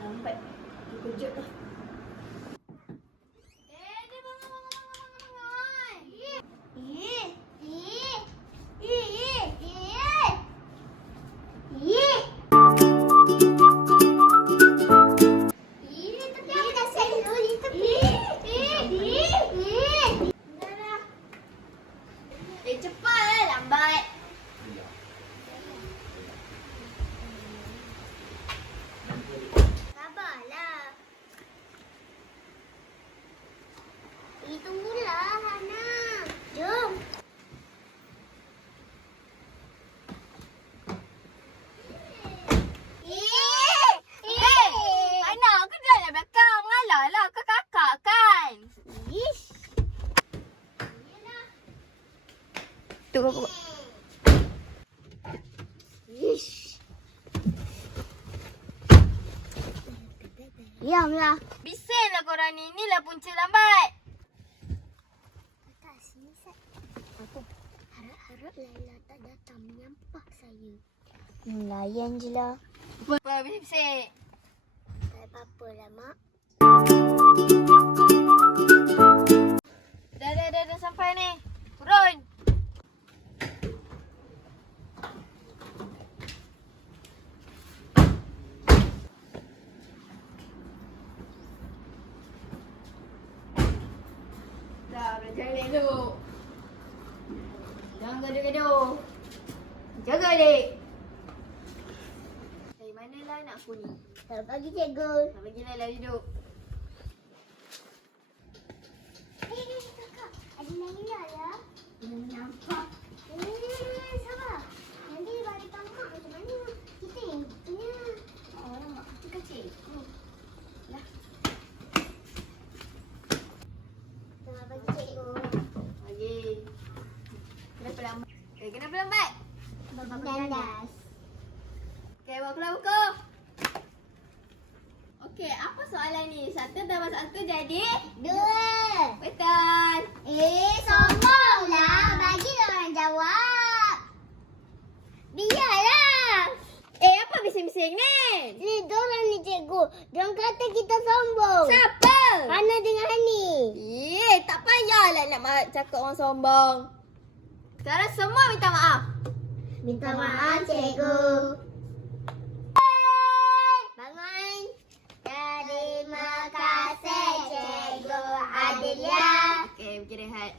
Lambat. Kejut tu. Cepatlah, lambat. Sabarlah. Tunggulah, Hana. Jom. Hana, aku dah nak belakang. Mengalah lah, kau kakak kan? Ish. Tu kau. Ish. Diamlah. Bisinglah korang ni. Inilah punca lambat. Tak sini, Sat. Apa? Harap-harap Laila tak datang menyampak saya. Layan je lah. Apa? Bising-bising. Tak apa-apa lah, Mak. Dah sampai ni. Turun. Dah, belajar elok. Jangan gaduh-gaduh. Jaga adik. Dari manalah anak aku ni? Tak bagi cikgu. Tak bagi Laila duduk. Kakak. Ada Laila ya? Belum nampak. Sabar. Nanti balik tamak macam mana? Kita yang punya. Orang mak kecil kecil. Lah. Selamat pagi cikgu. Pagi. Kenapa lambat? Kenapa lambat? Dandas. Okey, bawa keluar buku. Okey, apa soalan ni? 1 tambah 1 jadi? 2. Betul. Sombonglah. Bagi orang jawab. Biarlah. Apa bising-bising ni? Ni diorang ni cikgu. Diorang kata kita sombong. Siapa? Hana dengan Hani. Tak payahlah nak cakap orang sombong. Sekarang semua minta maaf. Minta maaf, cikgu. Bangun. Terima kasih, cikgu Adilia. Okey, pergi rehat.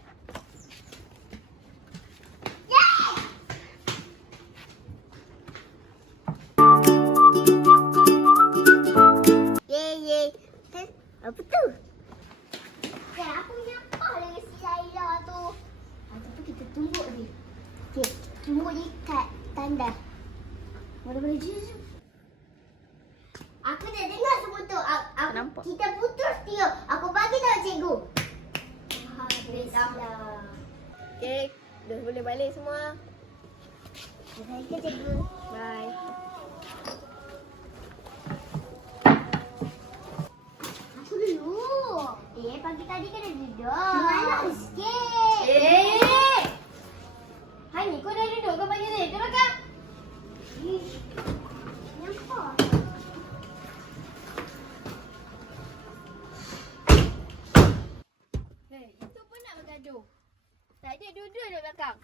Apa tu? Aku menyampah dengan si Laila tu. Tapi kita tumbuk ni. Okey, tumbuk ni kat tandas. Boleh-boleh je. Aku dah dengar semua tu. Kita putus dia. Aku bagi tahu cikgu. Alhamdulillah. Okey, dah boleh balik semua. Bye cikgu. Bye. Pagi tadi kena duduk. Malah sikit. Hani, kau dah duduk ke pagi ni? Duduk kan? Nampak. Itu pun nak bergaduh. Tadi duduk di belakang.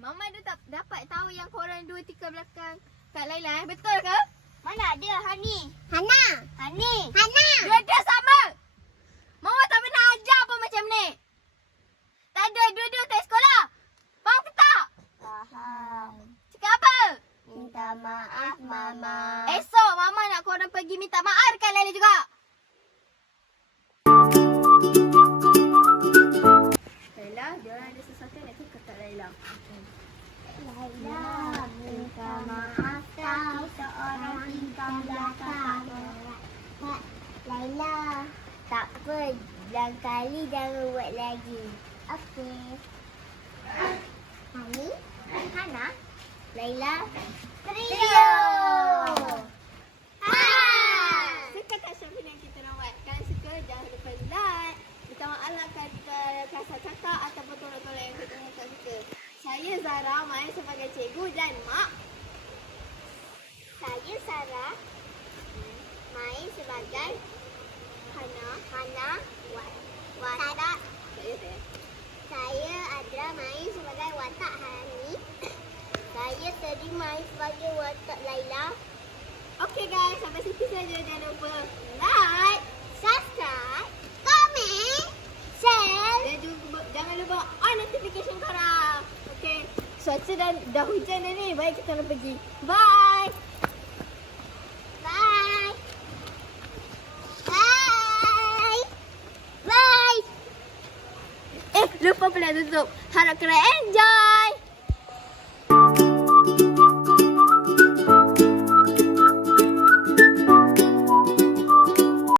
Mama dah dapat tahu yang korang dua tikar belakang Kak Laila. Betul ke? Mana ada Hani? Hana. Dua-dua sama. Mama tak pernah ajar pun macam ni. Tak ada dua-dua tak sekolah. Faham ke tak? Faham. Cakap apa? Minta maaf, Mama. Esok Mama nak korang pergi minta maaf dekat Laila juga. Laila, diorang ada sesuatu nak cakap kat Laila. Laila, minta maaf tahu seorang tingkah belakang. Laila, tak apa. Lain kali jangan buat lagi. Okey. Hani, Hana, Laila, trio. Suka tak Syafiq yang kita nak buat? Kalau suka, jangan lupa like. Minta maaf lah kasar cakap ataupun tolak-tolak yang kita tak suka. Saya Zara main sebagai cikgu dan mak. Saya sebagai Hana watak. Saya adalah main sebagai watak Hani. Saya tadi main sebagai watak Laila. Okay guys, sampai situ saja. Jangan lupa like, subscribe, komen, share dan juga jangan lupa on notification korang. Okay, cuaca dah hujan dah ni. Baik, kita nak pergi. Bye. Bye. Bye. Bye. Lupa pula tutup. Harap korang enjoy.